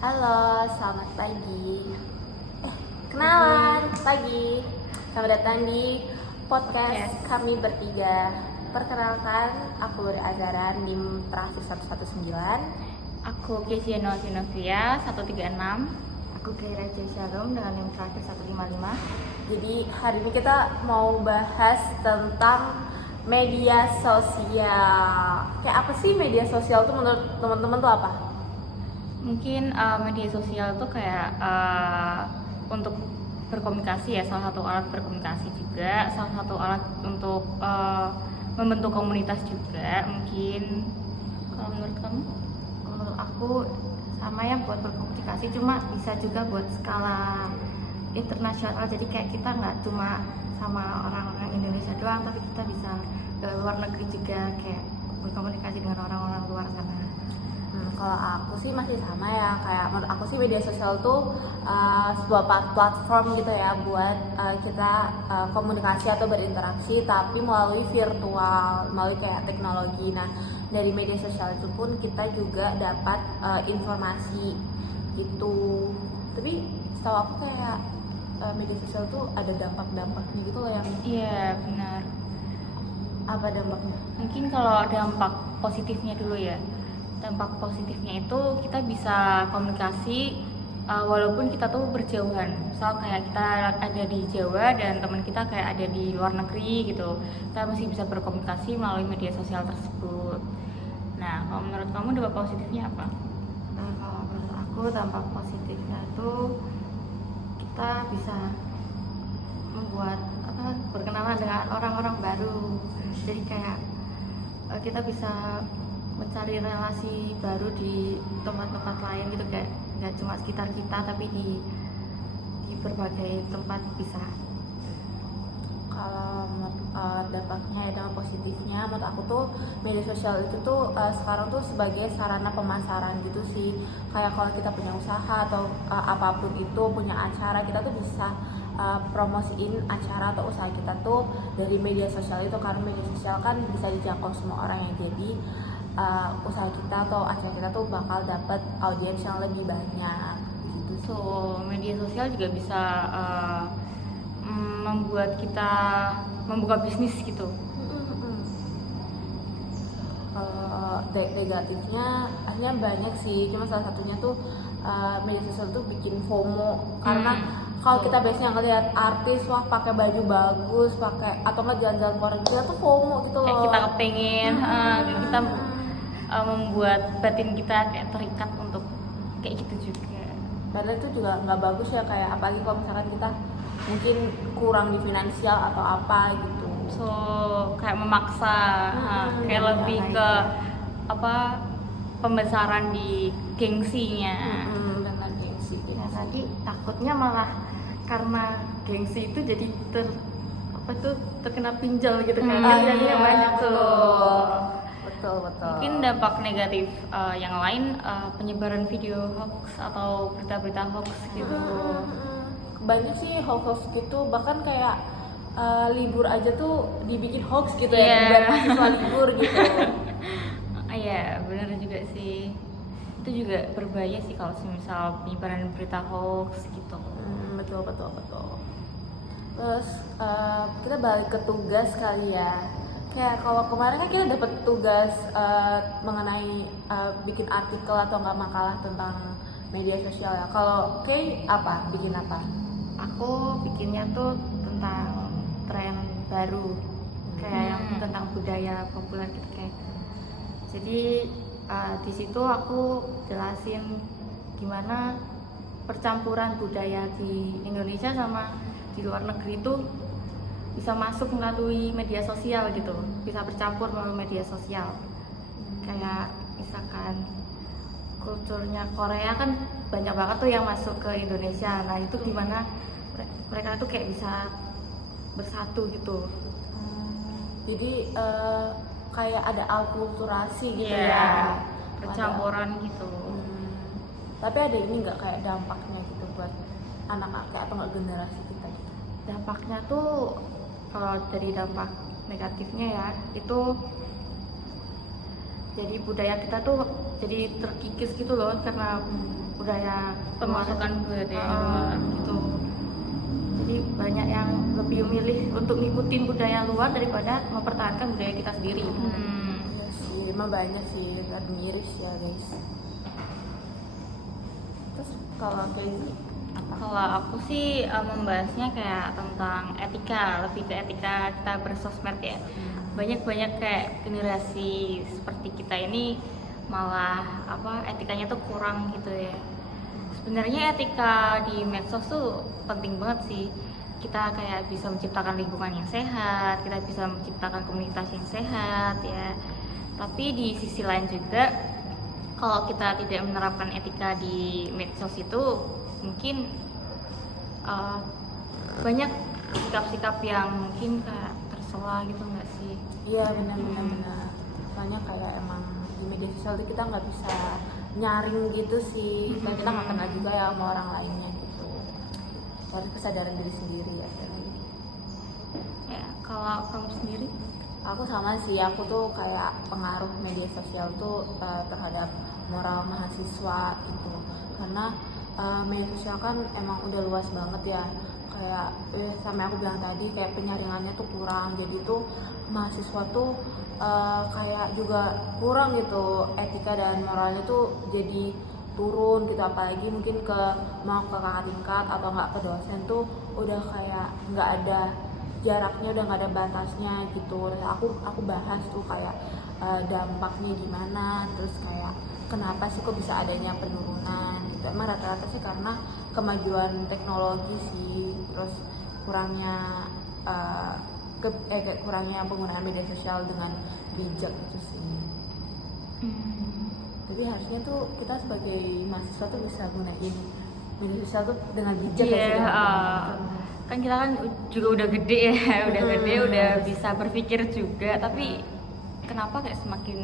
Halo, selamat pagi. Kenalan, pagi. Selamat datang di podcast kami bertiga. Perkenalkan, aku Luri Azaran, NIM terakhir 119. Aku Keziano Zinovia 136. Aku Keira J. Shalom dengan NIM terakhir 155. Jadi hari ini kita mau bahas tentang media sosial. Kayak apa sih media sosial tuh menurut teman-teman tuh apa? Mungkin media sosial tuh kayak untuk berkomunikasi ya, salah satu alat berkomunikasi juga, salah satu alat untuk membentuk komunitas juga. Mungkin kalau menurut kamu? Menurut aku sama ya, buat berkomunikasi, cuma bisa juga buat skala internasional. Jadi kayak kita nggak cuma sama orang-orang Indonesia doang, tapi kita bisa ke luar negeri juga, kayak berkomunikasi dengan orang-orang luar sana. Kalau aku sih masih sama ya, kayak menurut aku sih media sosial tuh sebuah platform gitu ya buat kita komunikasi atau berinteraksi tapi melalui virtual, melalui kayak teknologi. Nah, dari media sosial itu pun kita juga dapat informasi gitu. Tapi setahu aku kayak media sosial tuh ada dampak-dampaknya gitu loh yang Iya, benar. apa dampaknya? Mungkin kalau dampak positifnya dulu ya. Dampak positifnya itu kita bisa komunikasi walaupun kita tuh berjauhan. Misal kayak kita ada di Jawa dan teman kita kayak ada di luar negeri gitu, kita masih bisa berkomunikasi melalui media sosial tersebut. Nah, kalau menurut kamu dampak positifnya apa? Nah, kalau menurut aku dampak positifnya itu kita bisa membuat berkenalan dengan orang-orang baru. Jadi kayak kita bisa mencari relasi baru di tempat-tempat lain gitu, kayak nggak cuma sekitar kita tapi di berbagai tempat bisa. Kalau dampaknya ya, dampak positifnya menurut aku tuh media sosial itu tuh sekarang tuh sebagai sarana pemasaran gitu sih. Kayak kalau kita punya usaha atau apapun itu, punya acara, kita tuh bisa promosiin acara atau usaha kita tuh dari media sosial itu, karena media sosial kan bisa dijangkau semua orang yang jadi usaha kita atau acara kita tuh bakal dapat audiens yang lebih banyak gitu. So, media sosial juga bisa membuat kita membuka bisnis gitu. Kalau negatifnya akhirnya banyak sih, cuma salah satunya tuh media sosial tuh bikin FOMO karena kalau kita biasanya ngeliat artis wah pakai baju bagus, pakai atau nggak jalan-jalan keluar negeri, kita tuh FOMO gitu loh. Kayak kita kepengen, kita membuat batin kita kayak terikat untuk kayak gitu juga. Padahal itu juga nggak bagus ya, kayak apalagi kalau misalkan kita mungkin kurang di finansial atau apa gitu. So kayak memaksa, kayak lebih ke apa, pembesaran di gengsinya. Benar gengsi. Nah, nanti takutnya malah karena gengsi itu jadi terkena pinjal gitu kan. Jadinya banyak tuh. Betul. Mungkin dampak negatif yang lain, penyebaran video hoax atau berita-berita hoax gitu. Banyak sih hoax gitu, bahkan kayak libur aja tuh dibikin hoax gitu ya, biar mahasiswa libur gitu. Iya, benar juga sih. Itu juga berbahaya sih kalau misal penyebaran berita hoax gitu. Betul. Terus kita balik ke tugas kali ya. Kayak kalau kemarin kan kita dapat tugas mengenai bikin artikel atau nggak makalah tentang media sosial ya. Kalau Kay bikin apa? Aku bikinnya tuh tentang tren baru, kayak yang tentang budaya populer gitu kayak. Jadi di situ aku jelasin gimana percampuran budaya di Indonesia sama di luar negeri itu bisa masuk melalui media sosial gitu, bisa bercampur melalui media sosial. Kayak misalkan kulturnya Korea kan banyak banget tuh yang masuk ke Indonesia. Nah, itu gimana mereka tuh kayak bisa bersatu gitu. Jadi kayak ada akulturasi gitu Iya, ya, percampuran gitu. Tapi ada ini nggak kayak dampaknya gitu buat anak-anak atau nggak generasi kita gitu? Dampaknya tuh kalau dari dampak negatifnya ya, itu jadi budaya kita tuh jadi terkikis gitu loh, karena budaya Pemasukan budaya luar. luar. Gitu. Jadi banyak yang lebih memilih untuk ngikutin budaya luar daripada mempertahankan budaya kita sendiri. Iya sih, emang banyak sih, kan miris ya guys. Terus kalau kayak gini apa? Kalau aku sih membahasnya kayak tentang etika, lebih ke etika kita bersosmed ya. Banyak kayak generasi seperti kita ini malah etikanya tuh kurang gitu ya. Sebenarnya etika di medsos tuh penting banget sih. Kita kayak bisa menciptakan lingkungan yang sehat, kita bisa menciptakan komunitas yang sehat ya. Tapi di sisi lain juga kalau kita tidak menerapkan etika di medsos itu mungkin banyak sikap-sikap yang mungkin kayak tercela gitu nggak sih? Iya benar. Soalnya kayak emang di media sosial itu kita nggak bisa nyaring gitu sih, dan kita nggak kenal juga ya sama orang lainnya gitu. Harus kesadaran diri sendiri ya. Ya, kalau kamu sendiri? Aku sama sih, aku tuh kayak pengaruh media sosial tuh terhadap moral mahasiswa gitu, karena media sosial kan emang udah luas banget ya, kayak sampai aku bilang tadi kayak penyaringannya tuh kurang, jadi tuh mahasiswa tuh kayak juga kurang gitu, etika dan moralnya tuh jadi turun gitu, apalagi mungkin mau ke kakak tingkat atau nggak ke dosen tuh udah kayak nggak ada jaraknya, udah nggak ada batasnya gitu. Terus aku bahas tuh kayak dampaknya gimana, terus kayak kenapa sih kok bisa adanya penurunan gitu. Emang rata-rata sih karena kemajuan teknologi sih, terus kurangnya kayak kurangnya penggunaan media sosial dengan bijak gitu sih. Tapi harusnya tuh kita sebagai mahasiswa tuh bisa gunain media sosial tuh dengan bijak Iya, ya sih. kan kita kan juga udah gede ya, udah bisa berpikir juga. Tapi kenapa kayak semakin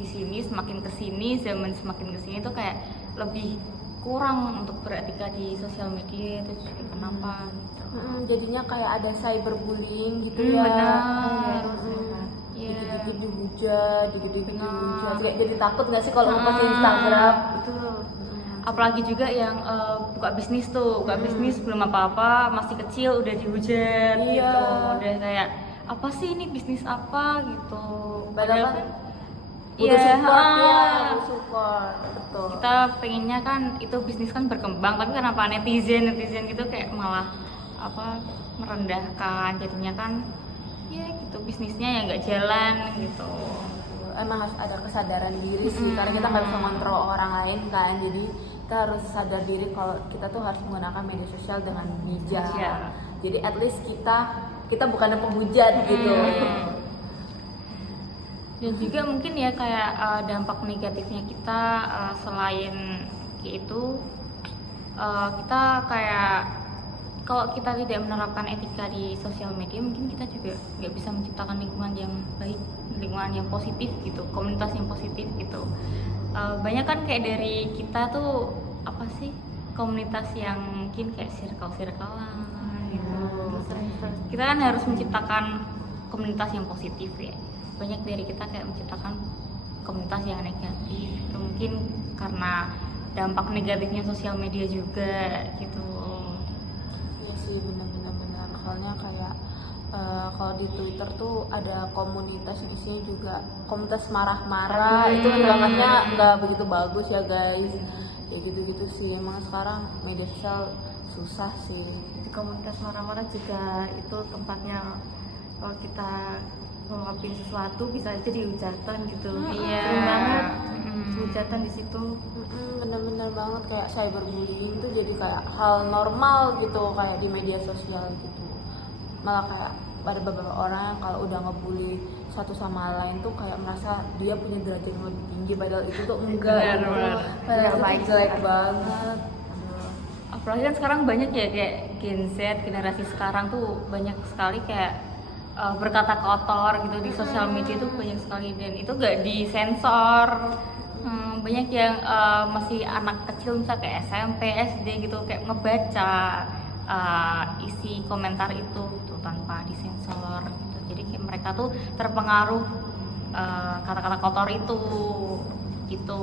di sini, semakin kesini, zaman semakin kesini tuh kayak lebih kurang untuk beretika di sosial media itu juga kenapa? Jadinya kayak ada cyberbullying gitu ya. Benar. Iya. Dikit-dikit dihujat, dikit-dikit Benar. dihujat. Jadi takut nggak sih kalau ngepost di Instagram? Itu Apalagi juga yang buka bisnis bisnis belum apa-apa, masih kecil udah dihujat Iya. gitu, udah kayak apa sih ini bisnis apa gitu. Padahal kan butuh iya, support ya, butuh support, betul. kita pengennya kan itu bisnis kan berkembang, tapi kenapa netizen gitu kayak malah merendahkan, jadinya kan ya gitu bisnisnya ya nggak jalan gitu. Emang harus ada kesadaran diri sih, karena kita nggak bisa kontrol orang lain kan, jadi kita harus sadar diri kalau kita tuh harus menggunakan media sosial dengan bijak. Bijak. Jadi at least kita bukan penghujat gitu. Dan juga mungkin ya kayak dampak negatifnya kita selain itu kita kayak kalau kita tidak menerapkan etika di sosial media, mungkin kita juga nggak bisa menciptakan lingkungan yang baik, lingkungan yang positif gitu, komunitas yang positif gitu. Banyak kan kayak dari kita tuh komunitas yang mungkin kayak circle-circlean gitu. Kita kan harus menciptakan komunitas yang positif ya. Banyak dari kita kayak menciptakan komunitas yang negatif. Itu mungkin karena dampak negatifnya sosial media juga gitu. Iya sih, benar. Soalnya kayak kalau di Twitter tuh ada komunitas yang isinya juga komunitas marah-marah, itu bangetnya nggak begitu bagus ya guys. Ya gitu-gitu sih, emang sekarang media sosial susah sih. di komunitas marah-marah juga itu tempatnya kalau kita ngungkapin sesuatu bisa aja dihujatan gitu. Iya. Sering banget hujatan di situ. Bener-bener banget, kayak cyberbullying tuh jadi kayak hal normal gitu, kayak di media sosial gitu. Malah kayak ada beberapa orang yang kalau udah ngebully satu sama lain tuh kayak merasa dia punya derajat yang lebih tinggi, padahal itu tuh enggak. Benar. Padahal itu Baik jelek sekali. banget. Apalagi kan sekarang banyak ya kayak Gen Z, generasi sekarang tuh banyak sekali kayak berkata kotor gitu di sosial media tuh banyak sekali, dan itu gak disensor. Banyak yang masih anak kecil misalnya kayak SMP, SD gitu kayak ngebaca isi komentar itu tuh tanpa disensor gitu. Jadi kayak mereka tuh terpengaruh kata-kata kotor itu gitu.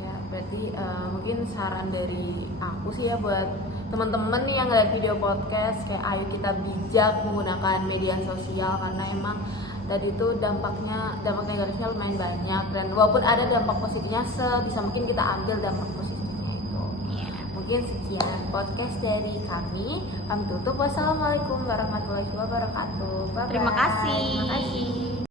Ya, berarti mungkin saran dari aku sih ya buat teman-teman nih yang ngeliat video podcast, kayak ayo kita bijak menggunakan media sosial, karena emang tadi itu dampak negatifnya lumayan banyak, dan walaupun ada dampak positifnya sebisa mungkin kita ambil dampak positifnya itu. Mungkin sekian podcast dari kami tutup. Wassalamualaikum warahmatullahi wabarakatuh. Bye-bye. Terima kasih. Terima kasih.